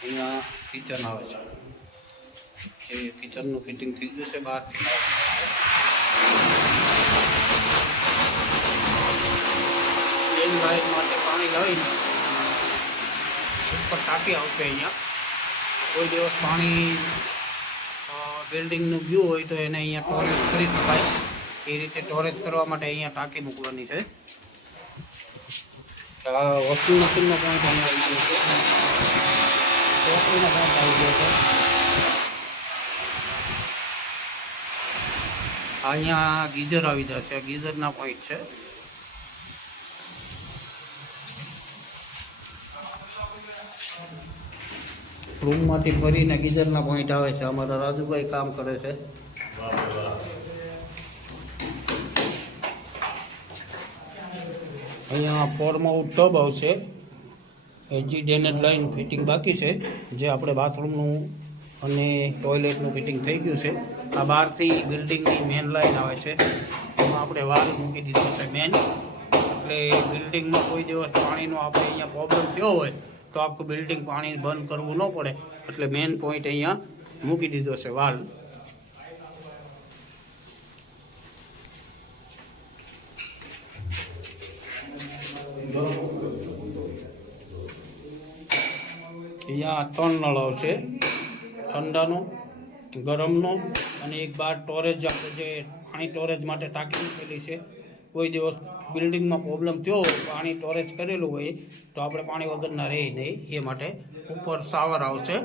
અહીંયા કિચન આવે છે એ કિચનનું ફિટિંગ થઈ ગયું છે બહારથી મેન લાઈન માટે પાણી લાવીને ઉપર ટાંકી આવશે અહીંયા કોઈ દિવસ પાણી અ, બિલ્ડિંગનું ગયું હોય તો એને અહીંયા સ્ટોરેજ કરી શકાય એ રીતે સ્ટોરેજ કરવા માટે અહીંયા ટાંકી મૂકવાની છે આ વોશિંગ મશીનનો પોઈન્ટ અહીંયા આવી ગયો છે ચોકડીનો પોઈન્ટ આવી ગયો છે. અહીંયા ગીઝર આવી જશે ગીઝરના પોઈન્ટ છે. રૂમમાંથી ફરીને ગીઝરના પોઈન્ટ આવે છે. અમારા રાજુભાઈ કામ કરે છે. અહીંયા ફોરમાં ટબ આવશે. એજી ડેનેટ લાઈન ફિટિંગ બાકી છે. જે આપણે બાથરૂમનું અને ટોયલેટનું ફિટિંગ થઈ ગયું છે. આ બહારથી બિલ્ડિંગની મેન લાઈન આવે છે. એમાં આપણે વાલ મૂકી દીધો છે મેન. એટલે બિલ્ડિંગમાં કોઈ દિવસ પાણીનો આપણે અહીંયા પ્રોબ્લેમ થયો હોય, તો આખું બિલ્ડિંગ પાણી બંધ કરવું ન પડે. એટલે મેન પોઈન્ટ અહીંયા મૂકી દીધો છે વાલ. અહીંયા ત્રણ નળ આવશે ઠંડાનો, ગરમનો અને એક બાર ટોરેજ આપણે જે પાણી ટોરેજ માટે ટાંકી મૂકેલી છે. કોઈ દિવસ બિલ્ડિંગમાં પ્રોબ્લેમ થયો પાણી ટોરેજ કરેલું હોય, તો આપણે પાણી વગરના રહે નહીં. એ માટે ઉપર શાવર આવશે.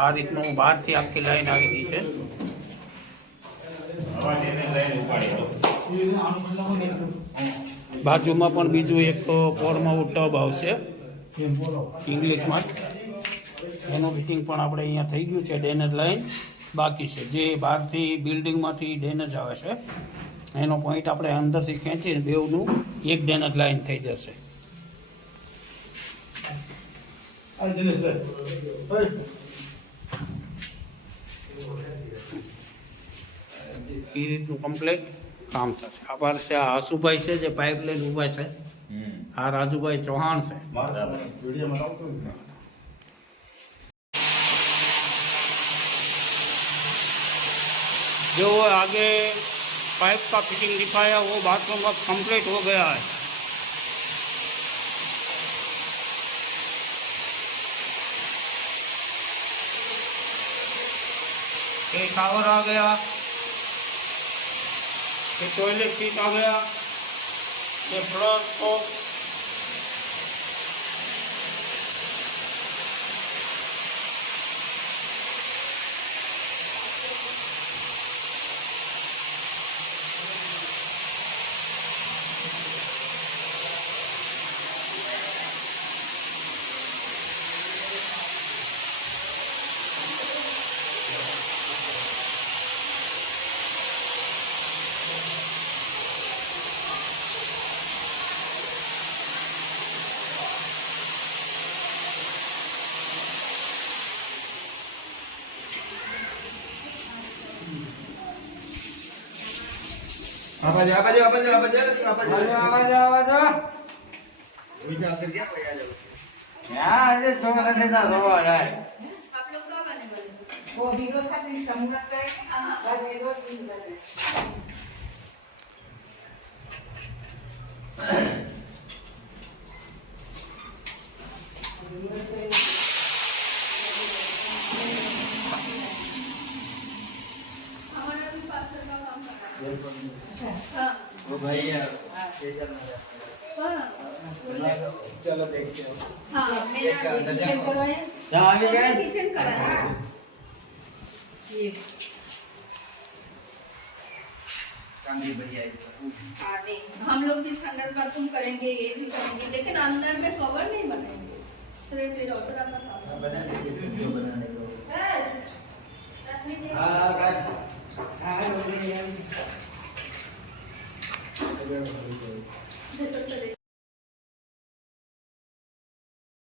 આ રીતનું બહારથી આખી લાઈન આવી ગઈ છે. બાજુમાં પણ બીજું એક ફોર્મ ટબ આવશે. ઇંગ્લિશમાં એનું ફિટિંગ પણ આપણે અહીંયા થઈ ગયું છે ડેનેજ લાઈન બાકી છે. જે બહારથી બિલ્ડિંગમાંથી ડેનેજ આવે છે, એનો પોઈન્ટ આપણે અંદરથી ખેંચીને બેવનું એક ડેનેજ લાઈન થઈ જશે. એ રીતનું કમ્પ્લેટ કામ થશે આ પાસે આ આસુભાઈ છે જે પાઇપ લઈને ઊભા છે આ રાજુભાઈ ચૌહાણ છે जो वो आगे पाइप का फिटिंग दिखाया वो बाथरूम अब कंप्लीट हो गया है ये शावर आ गया ये टॉयलेट सीट आ गया ये फ्लश को આવાજો આવાજો આવાજો આવાજો આવાજો આવાજો બીજા અંદર ગયા ભાઈ આજો? भैया चलो देखते हाँ, किचन करवाया हाँ, हम लोग भी संगत बाथरूम करेंगे ये भी करेंगे लेकिन अंदर में कवर नहीं बनाएँगे। सिर्फ़ ये डॉक्टर बना देंगे बनाने को हाँ हाँ।